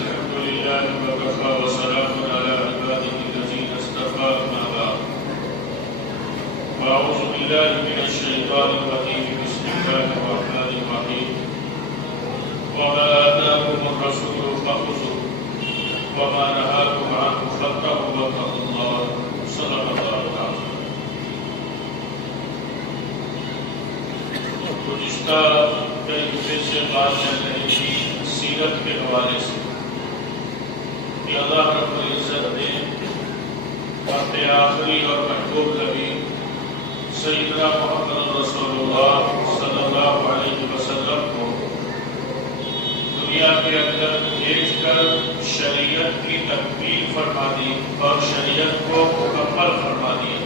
الحمد لله وكفى وسلام على عباده الذين اصطفى أما بعد أعوذ بالله من الشيطان الرجيم بسم الله الرحمن الرحيم وما آتاكم الرسول فخذوه وما نهاكم عنه فاتقوا واتقوا الله صدق الله العظيم. گزشتہ کئی دفعے سے بات چل رہی تھی سیرت کے حوالے سے کہ اللہ رب العزت نے اپنے آخری اور محبوب نبی سیدنا محمد رسول اللہ صلی اللہ علیہ وسلم کو دنیا کے اندر بھیج کر شریعت کی تکمیل فرما دی اور شریعت کو مکمل فرما دیا.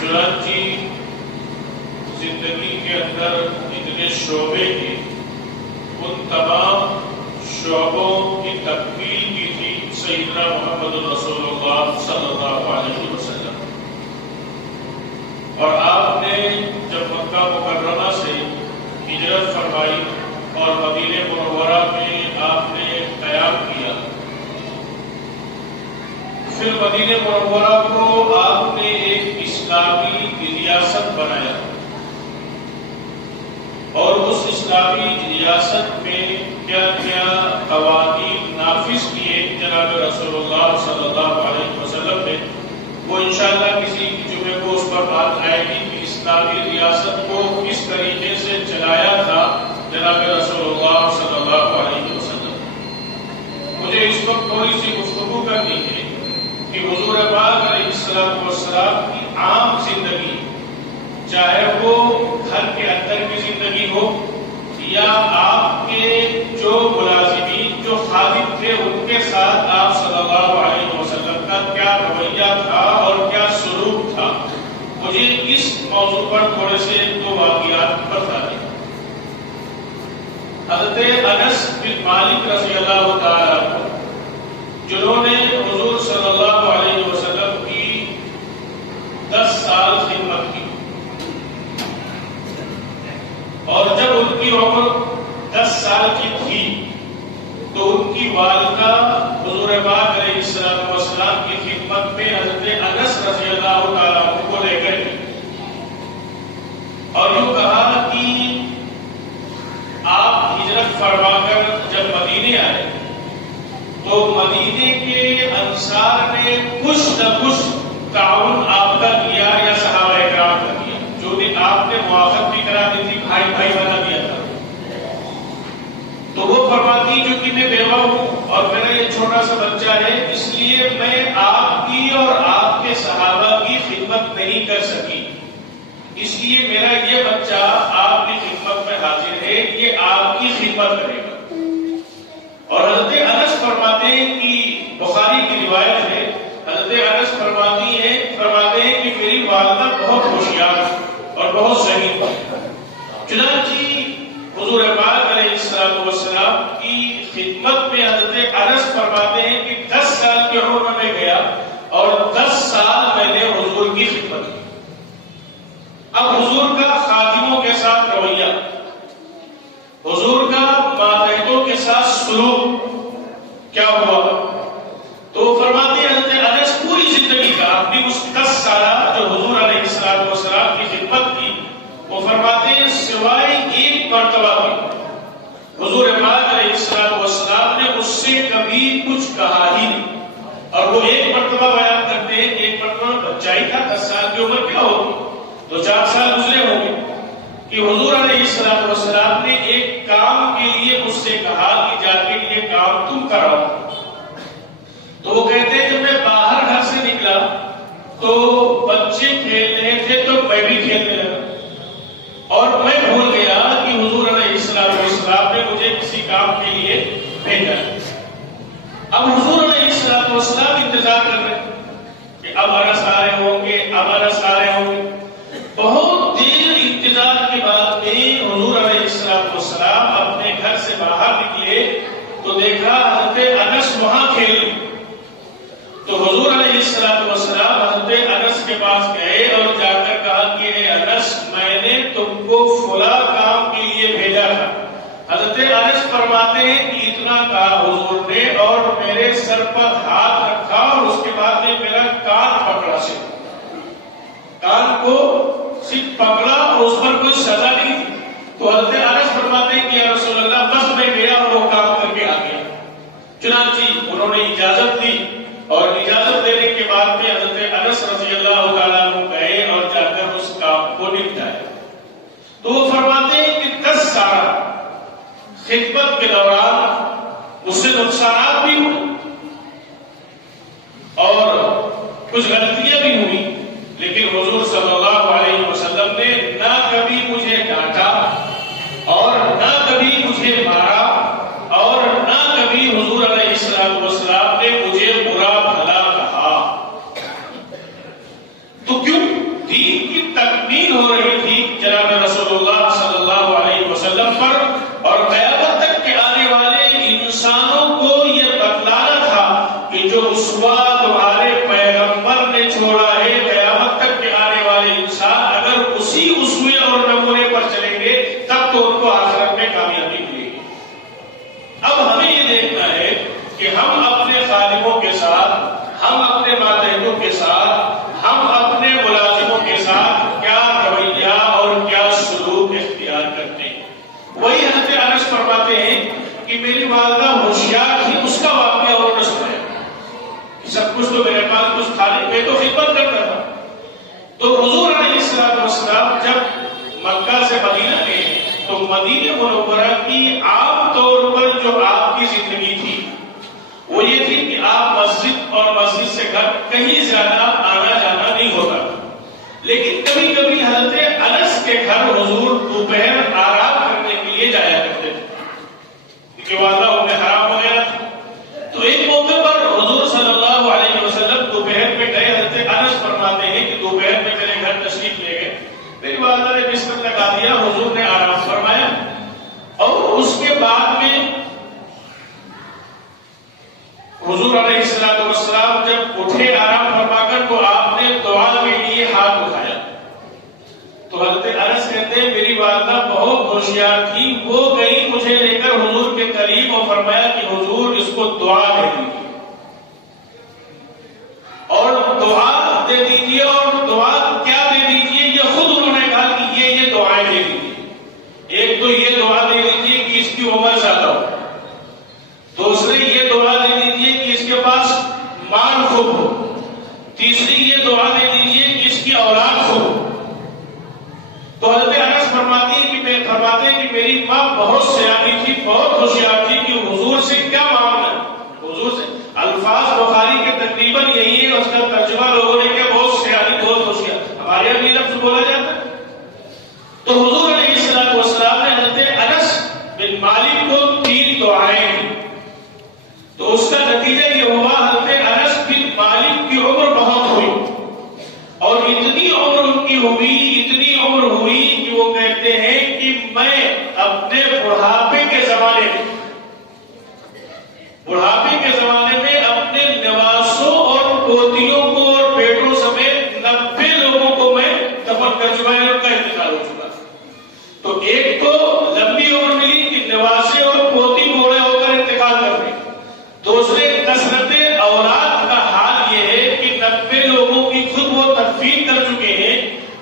چنانچہ زندگی کے اندر اتنے شعبے تھے ان تمام شعبوں کی تکمیل کی تھی سیدنا محمد رسول اللہ صلی اللہ علیہ وسلم. اور آپ نے جب مکہ مکرمہ سے ہجرت فرمائی اور مدینہ منورہ میں آپ نے قیام کیا, پھر مدینہ منورہ کو آپ نے ایک اسلامی ریاست بنایا اور اس اسلامی ریاست میں کیا کیا قوانین نافذ کیے جناب رسول اللہ صلی اللہ علیہ وسلم نے, وہ انشاءاللہ کسی جمعے کو اس پر بات آئے گی کہ اسلامی ریاست کو کس طریقے سے چلایا تھا جناب رسول اللہ صلی اللہ علیہ وسلم. مجھے اس وقت تھوڑی سی گفتگو کرنی ہے کہ حضور پاک علیہ السلام کی عام زندگی, چاہے وہ گھر کے اندر کی زندگی ہو یا آپ کے جو ملازمین جو خادم تھے ان کے ساتھ آپ صلی اللہ علیہ وسلم کا کیا رویہ تھا اور کیا سلوک تھا, مجھے اس موضوع پر تھوڑے سے دو واقعات بتا دیں. حضرت انس بن مالک رضی اللہ تعالیٰ عنہ جنہوں نے حضور صلی اللہ علیہ وسلم کی 10 سال خدمت کی اور جب ان کی عمر 10 سال کی تھی تو ان کی والدہ حضور پاک علیہ السلام کی خدمت میں حضرت انس رضی اللہ تعالیٰ عنہ کو لے گئے اور یوں کہا کہ آپ ہجرت فرما کر جب مدینے آئے تو مدینے کے انصار نے کچھ نہ کچھ تعاون آپ کا کیا یا صحابہ کرام کا کیا, جو بھی آپ نے موافقت بھی کرا دی تھی, بھائی بھائی بنا دیا تھا. تو وہ فرماتی جو کہ میں بیوہ ہوں اور میرا یہ چھوٹا سا بچہ ہے, اس لیے میں آپ کی اور آپ کے صحابہ کی خدمت نہیں کر سکی, اس لیے میرا یہ بچہ آپ کی خدمت میں حاضر ہے, یہ آپ کی خدمت کرے گا. اور حضرت انس فرماتے ہیں کہ بخاری کی روایت ہے, حضرت انس فرماتے ہیں کہ میری والدہ بہت ہوشیار اور بہت ذہین ہے. چنانچہ حضور پاک علیہ السلام کی خدمت میں حضرت انس فرماتے ہیں کہ 10 سال کی عمر میں گیا اور 10 سال میں نے حضور کی خدمت کی. اب حضور کا خادموں کے ساتھ رویہ, حضور کا ماتحتوں کے ساتھ سلوک کیا ہوا, تو فرماتے ہیں حضرت انس پوری زندگی کا اپنی اس 10 سالہ جو حضور علیہ السلام کی خدمت کی, وہ فرماتے ہیں سوائے ایک مرتبہ بھی حضور پاک علیہ السلام نے اس سے کبھی کچھ کہا ہی نہیں. اور وہ ایک مرتبہ بیان کرتے ہیں, ایک مرتبہ بچہ ہی تھا, 10 سال کی عمر کیا ہوگی, 2-4 سال گزرے ہوں گے, کہ حضور علیہ السلام نے ایک کام کے لیے مجھ سے کہا کہ جا کے یہ کام تم کراؤ. تو وہ کہتے ہیں جب میں باہر گھر سے نکلا تو بچے کھیل رہے تھے تو میں بھی کھیلنے لگا اور میں بھول گیا کہ حضور علیہ السلام نے مجھے کسی کام کے لیے بھیجا. اب حضور علیہ السلام انتظار کر رہے کہ اب انس آ رہے ہوں گے, اب انس آ رہے ہوں گے. بہت دیر انتظار کے بعد میں حضور علیہ السلام اپنے گھر سے باہر نکلے تو دیکھا حضرت انس وہاں کھیل رہے. تو حضور علیہ السلام حضرت انس کے پاس گئے اور جا کر کہا کہ اے انس, میں نے تم کو فلاں کام کے لیے بھیجا تھا. حضرت انس فرماتے ہیں کہ اتنا کہا حضور نے اور میرے سر پر ہاتھ رکھا اور اس کے بعد میں میرا کان پکڑا، صرف کان کو صرف پکڑا اور اس پر کوئی سزا نہیں تھی۔ تو حضرت انس فرماتے ہیں کہ یا رسول اللہ بس میں گیا اور وہ کام کر کے آ گیا۔ چنانچہ انہوں نے اجازت دی اور اجازت دینے کے بعد میں حضرت انس رضی اللہ تعالیٰ عنہ گئے اور جا کر اس کام کو نپٹایا۔ تو وہ فرماتے ہیں کہ 10 سال خدمت کے دوران اس سے نقصانات بھی ہوئے اور کچھ غلطیاں بھی ہوئی، لیکن حضور صلی اللہ علیہ وسلم نے نہ کبھی مجھے ڈانٹا اور نہ کبھی مجھے مارا اور نہ کبھی حضور علیہ السلام نے مجھے برا بھلا کہا۔ تو کیوں؟ دین کی تکمیل ہو رہی تھی جناب رسول اللہ صلی اللہ علیہ وسلم پر، اور قیامت تک کے آنے والے انسانوں کو یہ بتلانا تھا کہ جو اسوہ تمہارے پیغمبر نے چھوڑا ہے، قیامت تک کے آنے والے انسان اگر اسی اسوے اور نمونے پر چلیں گے تب تو ان کو آخرت میں کامیابی ملے گی۔ اب ہمیں یہ دیکھنا ہے کہ ہم اپنے خادموں کے ساتھ، ہم اپنے ماتحتوں کے ساتھ، ہم اپنے ملازموں کے ساتھ کیا رویہ اور کیا سلوک اختیار کرتے ہیں۔ وہی حضرت انس فرماتے ہیں کہ میری والدہ ہوشیار تھی، اس کا واقعہ انہوں نے سنایا۔ سب کچھ تو میرے پاس کچھ تھا نہیں، میں تو خدمت کرتا تھا۔ تو حضور علیہ السلام جب مکہ سے مدینہ گئے تو مدینہ منورہ کی عام طور پر جو آپ کی زندگی تھی وہ یہ تھی کہ آپ مسجد اور مسجد سے گھر کہیں زیادہ آنا جانا نہیں ہوتا، لیکن کبھی کبھی حضرت انس کے گھر حضور دوپہر آرام کرنے کے لیے جایا کرتے تھے کیونکہ والدہ انہیں حرام ہو گیا تھا۔ تو ایک موقع پر حضور صلی اللہ علیہ وسلم دوپہر میں گئے۔ حضرت انس فرماتے ہیں کہ دوپہر میں میرے گھر تشریف لے گئے، میری والدہ نے بستر لگا دیا، حضور نے آرام فرمایا اور اس کے بعد میں حضور علیہ السلام جب اٹھے آرام فرما کر تو آپ نے دعا کے لیے ہاتھ اٹھایا۔ تو حضرت انس کہتے ہیں میری والدہ بہت ہوشیار تھی، وہ گئی مجھے لے کر حضور کے قریب اور فرمایا کہ حضور اس کو دعا دے دیجیے اور دعا دے دیجیے، اور دعا کیا دے دیجیے یہ خود انہوں نے کہا کہ یہ دعائیں دے دیجیے۔ ایک تو یہ دعا دے دیجیے کہ اس کی عمر زیادہ ہو، دوسری یہ دعا دے دیجیے کہ اس کے پاس مال خوب ہو، تیسری یہ دعا دے دیجیے کہ اس کی اولاد خوب ہو۔ تو حضرت انس فرماتے ہیں کہ میری ماں بہت سیانی تھی، بہت ہوشیار تھی کہ حضور سے کیا مانگنا ہے، حضور سے الفاظ بخاری کے تقریباً یہی ہے، اس کا ترجمہ لوگوں نے کیا بہت سیانی بہت ہوشیار، ہمارے یہاں بھی لفظ بولا جاتا ہے۔ تو حضور علیہ السلام نے حضرت انس بن مالک کو 3 دعائیں دی، تو اس کا نتیجہ یہ ہوا حضرت انس بن مالک کی عمر بہت ہوئی اور اتنی عمر ان کی ہوئی کہ وہ کہتے ہیں کہ میں اپنے بڑھاپے کے زمانے میں اپنے نواسوں اور پوتیوں کو اور بیٹوں سمیت 90 لوگوں کو میں دفن کر چکا ہے، ان کا انتقال ہو چکا۔ تو ایک تو لمبی عمر ملی کہ نواسے اور پوتی بوڑھے ہو کر انتقال کر گئے، دوسرے کثرت اولاد کا حال یہ ہے کہ 90 لوگوں کی خود وہ تدفین کر چکے ہیں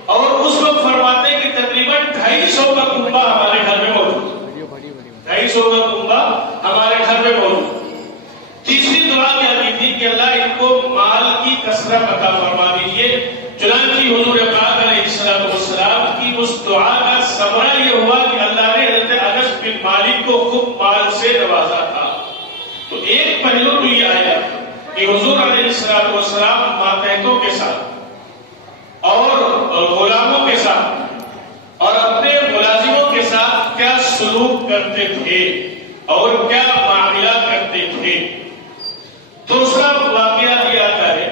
اور اس وقت فرماتے ہیں کہ تقریباً 250 کا کنبہ ہمارے گھر میں موجود ہے، 250 کا کنبہ ہمارے گھر میں موجود۔ تیسری دعا کیا کی تھی کہ اللہ ان کو مال کی کثرت عطا فرما دیجیے۔ چنانچہ حضور پاک علیہ السلام کی اس دعا کا ثمرہ یہ ہوا کہ اللہ نے حضرت انس بن مالک کو خوب مال سے نوازا تھا۔ تو ایک پہلو تو یہ آیا کہ حضور علیہ السلام ماتحتوں کے ساتھ اور غلاموں کے ساتھ اور اپنے ملازموں کے ساتھ کیا سلوک کرتے تھے اور کیا معاملہ کرتے تھے۔ دوسرا واقعہ یہ آتا ہے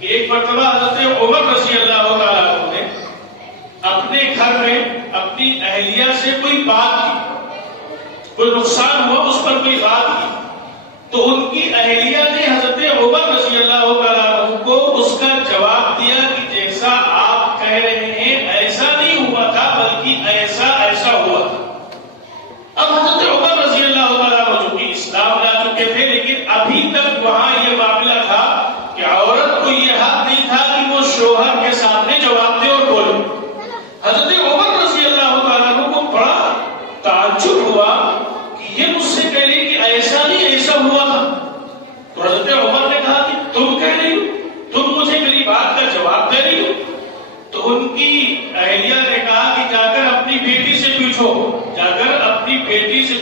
کہ ایک مرتبہ حضرت عمر رضی اللہ تعالیٰ عنہ نے اپنے گھر میں اپنی اہلیہ سے کوئی بات کی، کوئی نقصان ہوا اس پر کوئی بات کی، تو ان کی اہلیہ نے حضرت عمر رضی اللہ تعالیٰ عنہ کو اس کا جواب دیا کہ جیسا آپ کہہ رہے ہیں ایسا نہیں ہوا تھا بلکہ ایسا ہوا تھا۔ اب حضرت عمر رضی اللہ تعالیٰ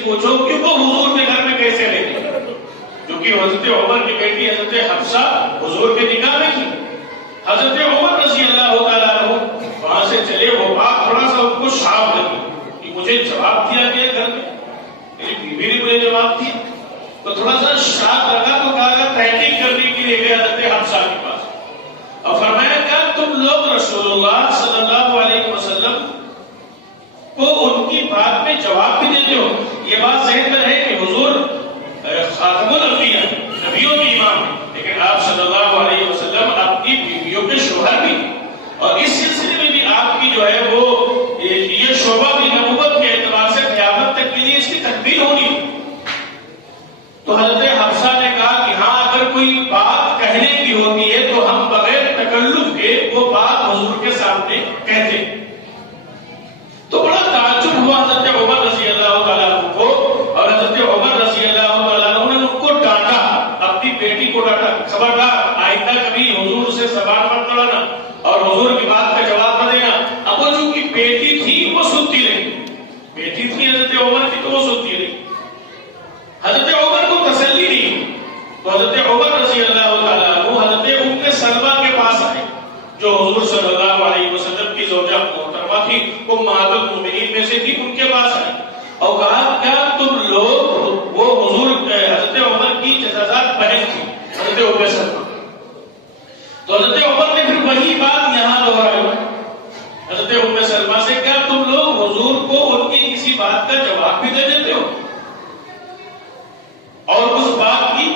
پوچھو کہ وہ حضور کے گھر میں کیسے رہ گئی، جو کہ حضرت عمر کی بیٹی حضرت حفصہ حضور کے نکاح میں تھی. حضرت عمر رضی اللہ تعالیٰ عنہ وہاں سے چلے، وہ بات تھوڑا سا ان کو شاپ لگی کہ مجھے جواب دیا گیا گھر میں، میری بیوی نے مجھے جواب دیا، تو تھوڑا سا شاپ لگا تو کہا تحقیق کرنے کے لیے گئے حضرت حفصہ کے پاس اور فرمایا کیا تم لوگ رسول اللہ صلی اللہ علیہ وسلم کو ان کی بات میں جواب بھی دیتے ہو؟ یہ بات ذہن میں ہے کہ حضور خاتم الانبیاء نبیوں کے امام ہیں، لیکن آپ صلی اللہ علیہ وسلم آپ کی بیویوں کے شوہر بھی، اور اس سلسلے میں بھی آپ کی جو ہے وہ یہ شعبہ بھی نبوت کے اعتبار سے قیامت تک کے لیے اس کی تکمیل ہونی. تو حضرت حفصہ نے کہا کہ ہاں اگر کوئی بات کہنے کی ہوتی ہے تو ہم بغیر تکلف کے وہ بات حضور کے سامنے کہتے ہیں. تو بڑا تعجب ہوا حضرت عمر رضی اللہ تعالیٰ عنہ کو، اور حضرت عمر رضی اللہ تعالیٰ عنہ نے ان کو ڈانٹا، اپنی بیٹی کو ڈانٹا، خبردار آئندہ کبھی حضور سے زبان مت لڑانا اور حضور کی بات کا جواب نہ دینا. اب وہ جو کی بیٹی تھی وہ سنتی رہی، بیٹی تھی حضرت عمر کی تو وہ سنتی رہی. حضرت عمر کو تسلی نہیں، تو حضرت عمر رضی اللہ تعالیٰ عنہ حضرت ام سلمہ کے پاس آئے جو حضور صلی اللہ علیہ وسلم کی زوجہ محترمہ تھی، امہات المؤمنین میں سے تھی. ان کے پاس آئے اور کہا کیا تم لوگ، وہ حضور حضرت عمر کی جزازات بہن تھی حضرت ام سلمہ، تو حضرت عمر نے پھر وہی بات یہاں دہرائی حضرت ام سلمہ سے، کیا تم لوگ حضور کو ان کی کسی بات کا جواب بھی دے دیتے ہو؟ اور اس بات کی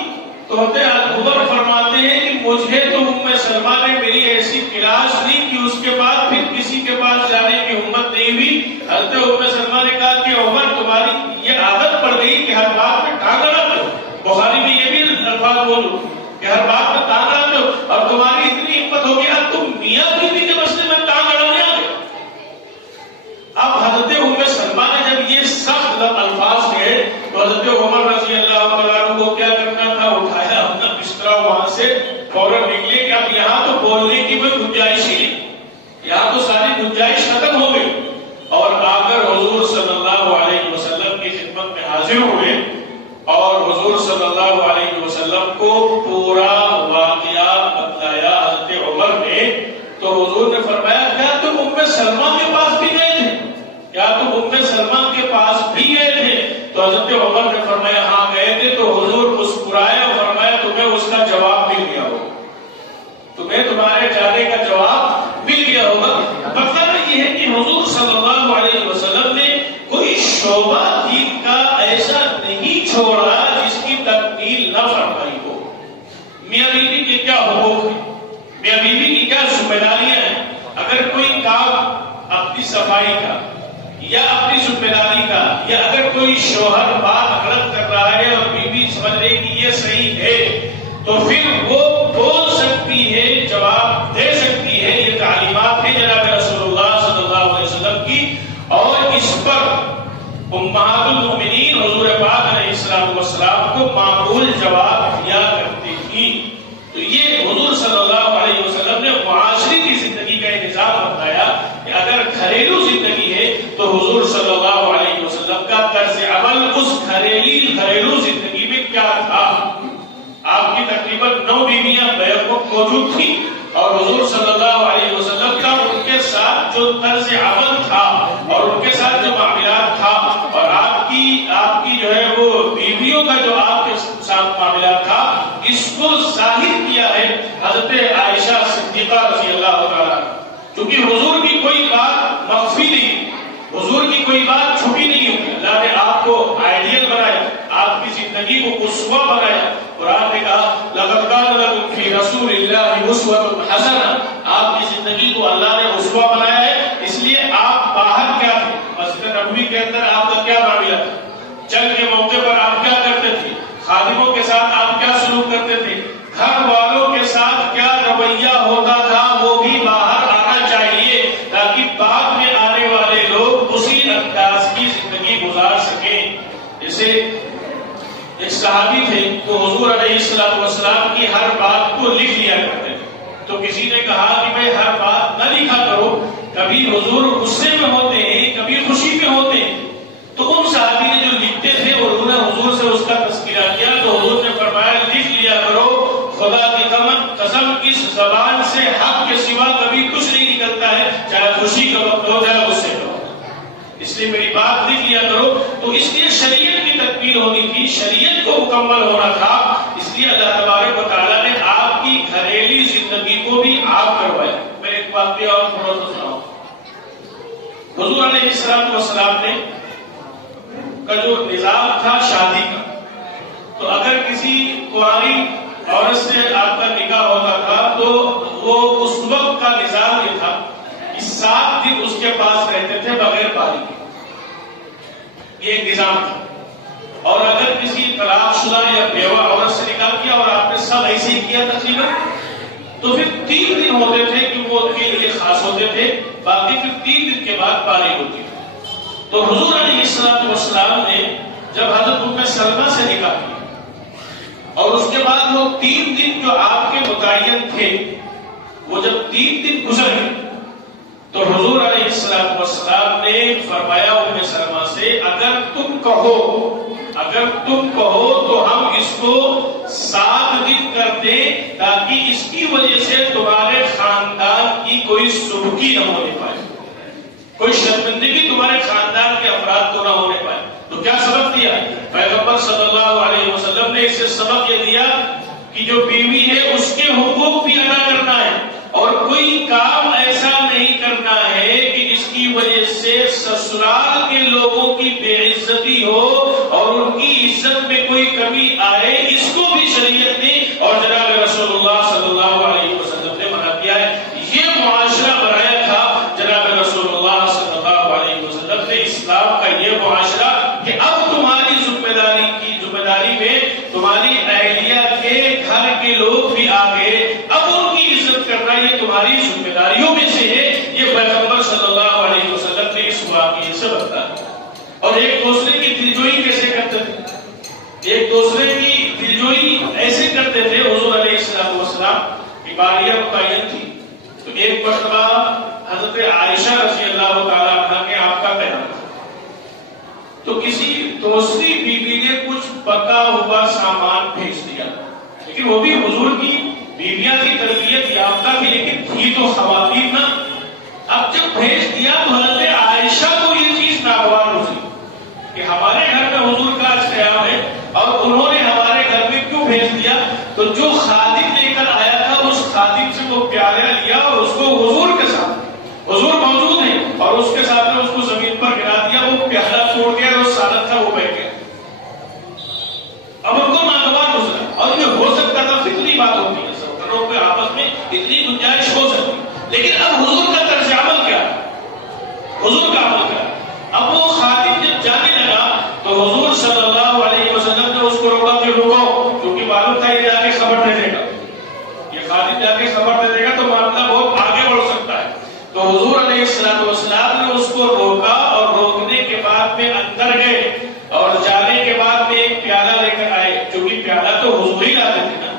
تو حضرت عمر فرماتے ہیں کہ مجھے تو ام سلمہ نے میری ایسی تلاش نہیں کہ اس کے بعد پھر کسی کے پاس جانے کی ہمت نہیں ہوئی. حضرت ام سلمہ نے کہا کہ عمر تمہاری یہ عادت پڑ گئی کہ ہر بات میں ٹانگ اڑاتے ہو، بخاری میں یہ بھی الفاظ بولو کہ ہر بات میں ٹانگ اڑاتے ہو، اور تمہاری اتنی ہمت ہو گئی اب تم میاں بیوی کے مسئلے میں ٹانگ اڑانے آ گئے. اب حضرت ام سلمہ نے جب یہ سخت الفاظ کہے تو حضرت عمر رضی اللہ عنہ کو کیا کرنا تھا، اٹھایا اپنا بستر وہاں سے فوراً نکلے کہ اب یہاں تو بولنے کی کوئی گنجائش ہی نہیں، یہاں تو ساری گنجائش ختم ہو گئی. اور آ کر حضور صلی اللہ علیہ وسلم کی خدمت میں حاضر ہوئے اور حضور صلی اللہ علیہ وسلم کو پورا واقعہ بتلایا حضرت عمر نے. تو حضور نے فرمایا کیا تم ام سلمہ کے پاس بھی گئے تھے، کیا تم ام سلمہ کے پاس بھی گئے تھے؟ تو حضرت عمر نے فرمایا ہاں گئے تھے. تو حضور مسکرائے اور فرمایا تمہیں اس کا جواب مل گیا ہوگا، تمہیں تمہارے جانے کا جواب مل گیا ہوگا. مطلب یہ ہے کہ حضور صلی اللہ علیہ وسلم نے کوئی شعبہ دین کا ایسا نہیں چھوڑا جس کی تکمیل نہ فرمائی ہو. میاں بیوی کے کیا حقوق ہیں، میاں بیوی کی کیا ذمہ داریاں ہیں، اگر کوئی کام اپنی صفائی کا یا اپنی ذمہ داری کا، یا اگر کوئی شوہر بات غلط کر رہا ہے اور بیوی سمجھ رہی کہ یہ صحیح ہے تو پھر وہ بول سکتی ہے، جواب دے سکتی ہے. یہ تعلیمات ہیں جناب رسول اللہ صلی اللہ علیہ وسلم کی، اور اس پر امہات المؤمنین حضور پاک علیہ السلام کو معقول جواب دیا کرتی تھی. تو یہ حضور صلی اللہ علیہ وسلم نے معاشرے کی زندگی کا نظام بتایا کہ اگر گھریلو زندگی ہے تو حضور صلی اللہ علیہ وسلم کا طرز عمل اس گھریلو زندگی میں کیا تھا. آپ کی تقریباً 9 بیویاں بیک وقت موجود تھیں، اور حضور صلی اللہ علیہ وسلم کا ان کے ساتھ جو طرز عمل تھا اور ان کے ساتھ جو معاملات تھا، اور آپ کی جو ہے وہ بیویوں کا جو آپ کے ساتھ معاملات تھا، اس کو ظاہر کیا ہے حضرت عائشہ صدیقہ رضی اللہ تعالیٰ. کیونکہ حضور کی کوئی بات مخفی نہیں، حضور کی کوئی بات چھپی نہیں ہوئی. اللہ نے آپ کو آئیڈیل بنایا، آپ کی زندگی کو اسوہ بنایا. قرآن نے کہا لَقَدْ كَانَ لَكُمْ فِي رَسُولِ اللَّهِ أُسْوَةٌ حَسَنَةٌ. آپ کی زندگی کو اللہ نے اسوہ بنایا ہے. اس لیے آپ باہر کیا تھے، مسجد نبوی کے اندر آپ کا کیا معاملہ تھا، جنگ کے موقع پر آپ کیا کرتے تھے، خادموں کے ساتھ آپ کیا سلوک کرتے تھے، گھر والوں کے ساتھ کیا رویہ ہوتا تھا، وہ بھی باہر آنا چاہیے تاکہ بعد میں آنے والے لوگ اسی انداز کی زندگی گزار سکیں. جیسے ایک صحابی تھے تو حضور علیہ السلام کی ہر بات کو لکھ لیا کرتے تھے. تو کسی نے کہا کہ بھائی ہر بات نہ لکھا کرو، کبھی حضور غصے میں ہوتے ہیں، کبھی خوشی میں ہوتے ہیں. تو ان صحابی نے جو لکھتے تھے اس لیے میری بات لکھ لیا کرو. تو اس لیے شریعت کی تکمیل ہونی تھی، شریعت کو مکمل ہونا تھا. اس لیے اللہ تبارک و تعالیٰ نے آپ کی گھریلو زندگی کو بھی آپ کروایا. میں ایک واقعہ اور تھوڑا سا سناؤں. حضور علیہ السلام نے کا جو نظام تھا شادی کا، تو اگر کسی کنواری عورت سے آپ کا نکاح ہوتا تھا تو وہ اس وقت کا نظام یہ تھا کہ 7 دن اس کے پاس رہتے تھے بغیر پانی کے. یہ ایک نظام تھا. اور اگر کسی طلاق شدہ یا بیوہ عورت سے نکاح کیا اور آپ نے سب ایسے ہی کیا تقریباً، تو پھر 3 دن ہوتے تھے کہ وہ ان کے لیے خاص ہوتے تھے، باقی پھر 3 دن کے بعد پانی ہوتی تھی. تو حضور علیہ السلام نے جب حضرت ام سلمہ سے نکاح کیا اور اس کے بعد وہ 3 دن جو آپ کے متعین تھے، وہ جب 3 دن گزر گئے تو حضور علیہ السلام نے فرمایا ام سلمہ سے اگر تم کہو تو ہم اس کو 7 دن کر دیں تاکہ اس کی وجہ سے تمہارے خاندان کی کوئی سبکی نہ ہونے پائے، کوئی شرمندگی تمہارے خاندان کے افراد کو نہ ہونے پائے. تو کیا سبق دیا پیغمبر صلی اللہ علیہ وسلم نے؟ اس سے سبق یہ دیا کہ جو بیوی ہے اس کے حقوق بھی ادا کرنا ہے اور کوئی کام ایسا نہیں کرنا ہے کہ جس کی وجہ سے سسرال کے لوگوں کی بے عزتی ہو اور ان کی عزت میں کوئی کمی آئے. اس کو بھی شریعت نے اور جناب رسول اللہ صلی اللہ علیہ وسلم نے منع کیا ہے. یہ معاشرہ بنایا تھا جناب رسول اللہ صلی اللہ علیہ وسلم نے. اسلام کا یہ معاشرہ کہ اب تمہاری ذمہ داری میں تمہاری اہلیہ کے گھر کے لوگ بھی آ گئے، اب ان کی عزت کرنا یہ تمہاری ذمہ داریوں میں سے ہے. یہ پیغمبر صلی اللہ علیہ وسلم نے اس واقعے سے بتایا. اور ایک دوسرے کی دلجوئی کیسے کرتے تھے؟ ایک دوسرے کی دلجوئی ایسے کرتے تھے. حضور علیہ السلام کی باریہ متعین تھی تو ایک مرتبہ حضرت عائشہ رضی اللہ تعالیٰ عنہ کے آپ کا قیام تھا، تو کسی دوسری بیوی نے کچھ پکا ہوا سامان بھیج دیا. لیکن وہ بھی حضور کی بیویاں کی تربیت یافتہ تھی لیکن تھی تو خواتین نہ. اب جب بھیج دیا تو حضرت عائشہ کو یہ چیز ناگوار ہوئی کہ ہمارے گھر میں حضور کا آج قیام ہے اور انہوں نے ہمارے گھر میں کیوں بھیج دیا. تو جو خادم لے کر آیا تھا اس خادم سے وہ پیالہ لیا اور اس کو حضور کے ساتھ، حضور موجود ہیں اور اس کے ساتھ میں اس کو زمین پر گرا دیا. وہ پیالہ توڑ گیا اور سالت تھا وہ بیٹھ گیا. اب ان کو ناگوار گزرا اور یہ ہو سکتا تھا فطری بات ہوتی ہے، سب پہ آپس میں اتنی گنجائش ہو سکتی. لیکن اب حضور کا طرز عمل کیا؟ حضور کا عمل کیا؟ اب وہ خادم جب جانے لگا تو حضور صلی اللہ علیہ وسلم نے اس کو روکا کہ رکو، کیونکہ معلوم تھا یہ جا کے خبر دے دے گا، یہ خادم جا کے خبر دے دے گا تو معاملہ بہت آگے بڑھ سکتا ہے. تو حضور علیہ السلام نے اس کو روکا اور روکنے کے بعد میں اندر گئے اور جانے کے بعد میں ایک پیالہ لے کر آئے. چونکہ پیالہ تو حضور ہی لاتے تھے نا،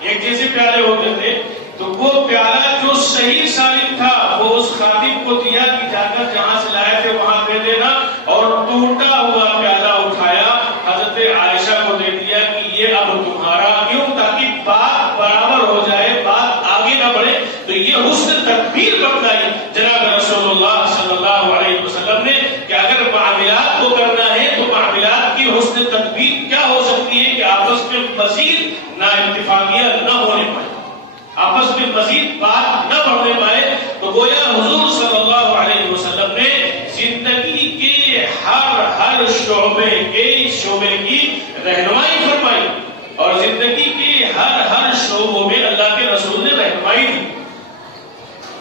ایک جیسے پیالے ہوتے تھے. تو وہ پیالہ جو صحیح سالم تھا وہ اس خادم کو دیا کہ جا کر جہاں سے لائے تھے وہاں دے دینا، اور ٹوٹا ہوا پیالہ اٹھایا حضرت عائشہ کو دے دیا کہ یہ اب تمہارا. کیوں؟ تاکہ بات برابر ہو جائے، بات آگے نہ بڑھے. تو یہ حسن تدبیر بتلائی جناب رسول اللہ صلی اللہ علیہ وسلم نے کہ اگر معاملات کو کرنا ہے تو معاملات کی حسن تدبیر کیا ہو سکتی ہے کہ آپس میں مزید نا اتفاقیہ نہ ہونے پائے، آپس میں مزید بات نہ بڑھنے پائے. تو گویا حضور صلی اللہ علیہ وسلم نے زندگی کے ہر شعبے کی رہنمائی فرمائی اور زندگی کے ہر شعبوں میں اللہ کے رسول نے رہنمائی دی.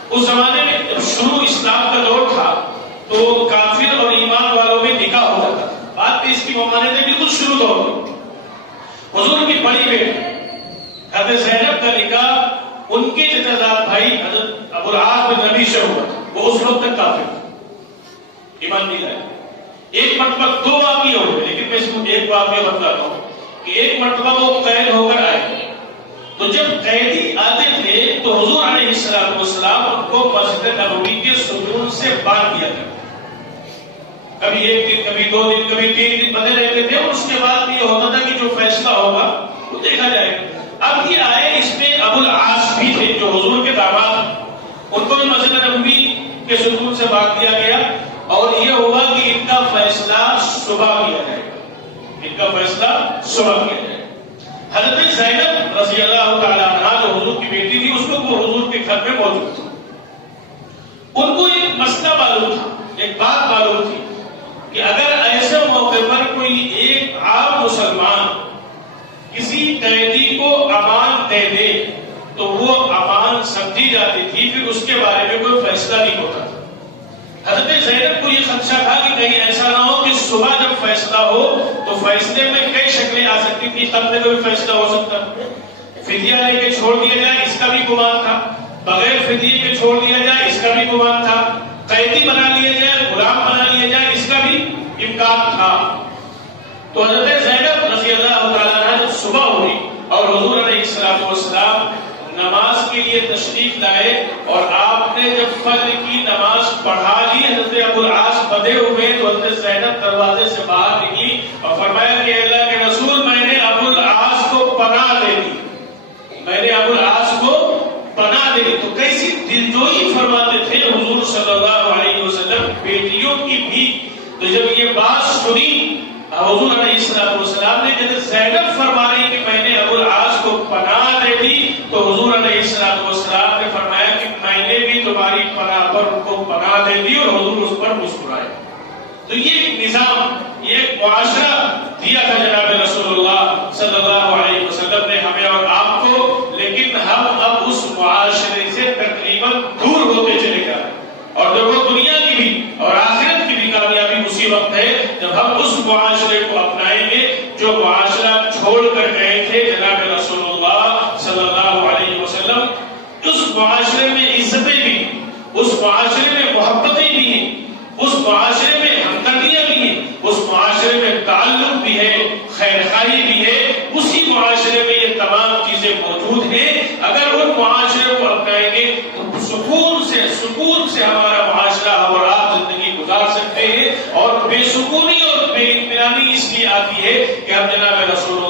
اس زمانے میں جب شروع اسلام کا دور تھا تو کافر اور ایمان والوں میں نکاح ہوتا تھا. بات اس کی ممانعت ہے بالکل شروع دور میں. حضور کی بڑی بیٹی حضرت زینب کا نکاح ان کے جداد بھائی حضرت ابو العاص بن ربیعہ سے ہوا. وہ اس وقت تک کافر تھے، ایمان نہیں لائے. ایک مرتبہ 2 واقعے ہوئے لیکن میں اس کو ایک واقعہ بتلاتا ہوں کہ ایک مرتبہ وہ قید ہو کر آئے. تو جب قیدی آتے تھے تو حضور علیہ السلام ان کو مسجد نبوی کے ستون سے باندھ دیا کرتے. کبھی 1 دن، کبھی 2 دن، کبھی 3 دن بنے رہتے تھے اور اس کے بعد یہ ہوتا تھا کہ جو فیصلہ ہوگا وہ دیکھا جائے گا. اب یہ آئے، اس میں ابو العاص بھی تھے جو حضور کے داماد، ان کو بھی مسجد نبوی کے ستون سے باندھ دیا گیا. اور یہ ہوا کہ ان کا فیصلہ صبح کیا جائے. حضرت زینب رضی اللہ تعالیٰ عنہا جو حضور کی بیٹی تھی، اس وقت وہ حضور کے گھر میں موجود تھی. ان کو ایک مسئلہ معلوم تھا، ایک بات معلوم تھی کہ اگر ایسے موقع پر کوئی ایک عام مسلمان کسی قیدی کو امان دے دے تو وہ امان سمجھی جاتی تھی، پھر اس کے بارے میں کوئی فیصلہ نہیں ہوتا تھا. حضرت زینب کو یہ خدشہ تھا کہ کہیں ایسا نہ ہو کہ صبح جب فیصلہ ہو تو فیصلے میں کئی شکلیں آ سکتی تھی. قتل کا بھی فیصلہ ہو سکتا، فدیہ لے کے چھوڑ دیا جائے اس کا بھی گمان تھا، بغیر فدیے کے چھوڑ دیا جائے اس کا بھی گمان تھا، قیدی بنا لیا جائے، غلام بنا لیا جائے اس کا بھی امکان تھا. تو حضرت زینب رضی اللہ تعالیٰ عنہ جب صبح ہوئی اور حضور علیہ السلام نماز کے لیے تشریف لائے اور آپ نے جب فجر کی نماز پڑھا لی، حضرت ابو العاص بدے ہوئے تو حضرت زینب دروازے سے باہر نکلی اور فرمایا کہ اللہ کے رسول میں نے ابو العاص کو پناہ دے دی، میں نے ابو العاص کو پناہ دے دی. تو کیسی دلجوئی فرماتے تھے حضور صلی اللہ علیہ وسلم بیٹیوں کی بھی. تو جب یہ بات سنی حضور علیہ السلام نے جب زینب فرما رہی کہ میں نے ابو العاص کو پناہ دے دی تو حضور علیہ السلام نے فرمایا کہ میں نے بھی تمہاری پناہ پر ان کو پناہ دے دی، اور حضور اس پر مسکرائے. تو یہ ایک نظام، یہ ایک معاشرہ دیا تھا جناب رسول اللہ صلی اللہ علیہ وسلم نے ہمیں اور آپ کو، لیکن ہم اب اس معاشرے سے تقریباً دور ہوتے چلے جا رہے ہیں. اور دیکھو دنیا کی بھی اور آخرت کی بھی کامیابی اسی وقت ہے جب ہم اس معاشرے کو اپنائیں گے جو معاشرہ چھوڑ کر گئے تھے جناب رسول اللہ صلی اللہ علیہ وسلم. اس معاشرے میں عزتیں بھی، اس معاشرے میں محبتیں بھی ہیں، اس معاشرے میں ہمدردیاں بھی ہیں، اس معاشرے میں تعلق بھی ہے، خیر خواہی بھی ہے. اسی معاشرے میں یہ تمام چیزیں موجود ہیں. اگر ان معاشرے کو اپنائیں گے تو سکون سے ہمارا معاشرہ اور آپ زندگی گزار سکتے ہیں. اور بے سکونی اور بے اطمینانی اس لیے آتی ہے کہ ہم جناب رسول